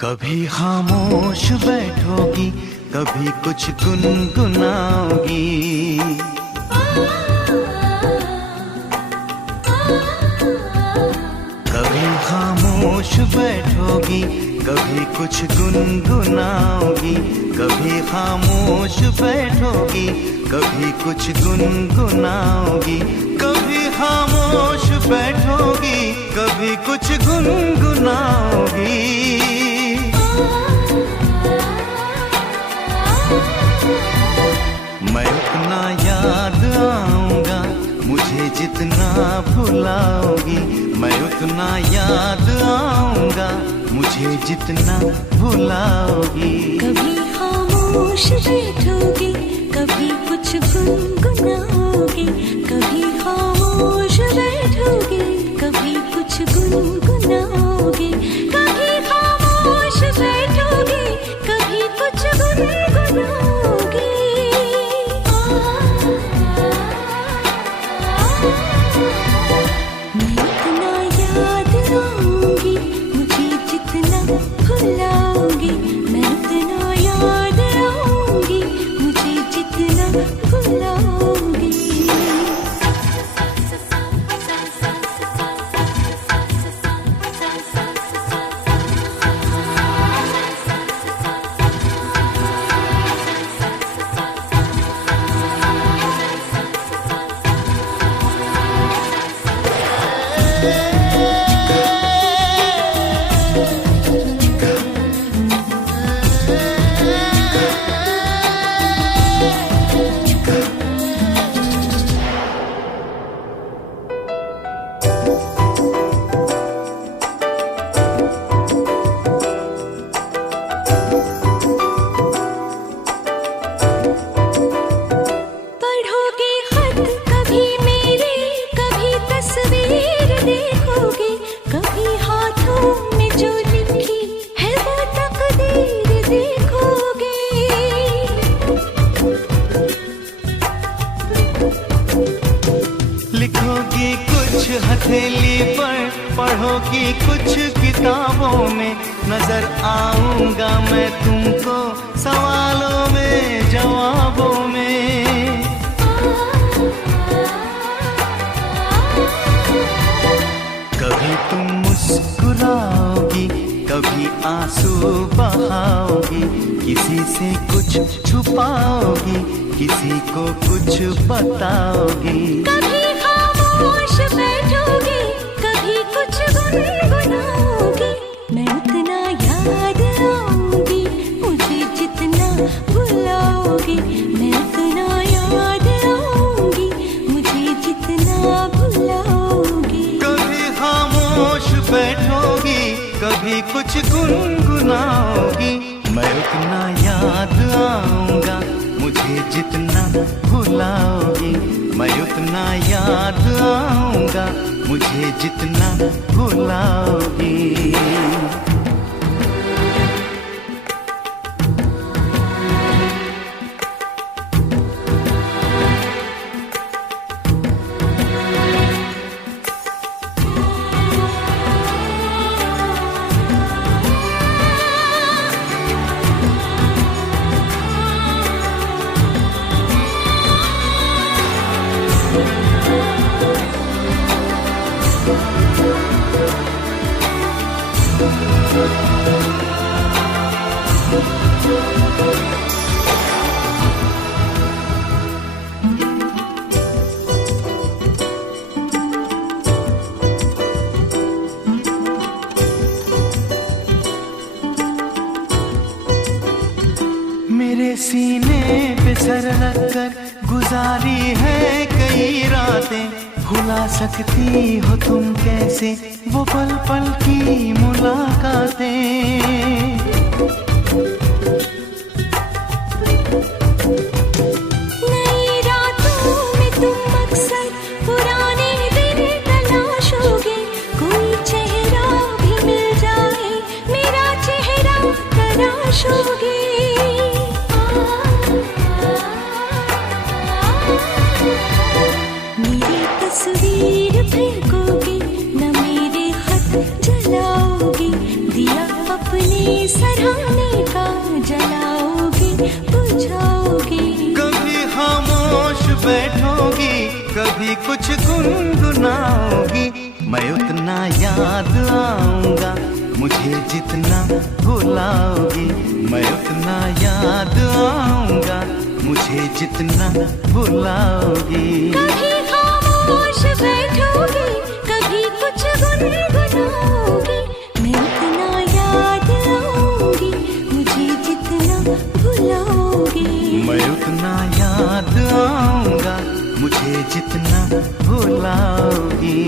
कभी खामोश बैठोगी, कभी कुछ गुनगुनाओगी। कभी खामोश बैठोगी, कभी कुछ गुनगुनाओगी। कभी खामोश बैठोगी, कभी कुछ गुनगुनाओगी। कभी खामोश बैठोगी, कभी कुछ गुनगुनाओगी। मैं उतना याद आऊंगा, मुझे जितना भुलाओगी। मैं उतना याद आऊंगा, मुझे जितना भुलाओगी। कभी खामोश बैठोगी, कभी कुछ गुनगुनाओगी। कभी खामोश बैठोगी, कभी कुछ गुनगुनाओगी। कभी खामोश बैठोगी, कभी कुछ गुनगुनाओगी। मैं इतना याद आऊंगी, मुझे जितना भुलाओगी। मैं इतना याद आऊंगी, मुझे जितना भुलाओगी। लिखोगी कुछ हथेली पर, पढ़ोगी कुछ किताबों में। नजर आऊंगा मैं तुमको सवालों में, जवाबों में। कभी तुम मुस्कुराओगी, कभी आंसू बहाओगी। किसी से कुछ छुपाओगी, किसी को कुछ बताओगी। कभी खामोश बैठोगी, कभी कुछ गुनगुनाओगी। मैं उतना याद आऊंगी, मुझे जितना भुलाओगी। मैं उतना याद आऊंगी, मुझे जितना भुलाओगी। कभी खामोश बैठोगी, कभी कुछ गुनगुनाओगी। मैं उतना याद आऊंगा, मुझे जितना भुलाओगी। मैं उतना याद आऊंगा, मुझे जितना भुलाओगी। मेरे सीने पे सर रख कर गुजारी है कई रातें। भुला सकती हो तुम कैसे वो पल पल की मुलाकातें। नई रातों में तुम अक्सर पुराने दिन तलाशोगे, कोई चेहरा भी मिल जाए मेरा चेहरा तराशोगे। मेरी तस्वीर फेंकोगे न मेरे खत जलाओगे, दिया अपने सराहने का जलाओगे बुझाओगे। कभी खामोश बैठोगी, कभी कुछ गुनगुनाओगी, मैं उतना याद आऊंगा मुझे जितना भुलाओगी। मैं उतना याद आऊंगा मुझे जितना भुलाओगी। कभी खामोश बैठोगे, कभी कुछ गुनगुनाओगे, मैं उतना याद आऊंगी मुझे जितना भुलाओगे। मैं उतना याद आऊंगा मुझे जितना भुलाओगी।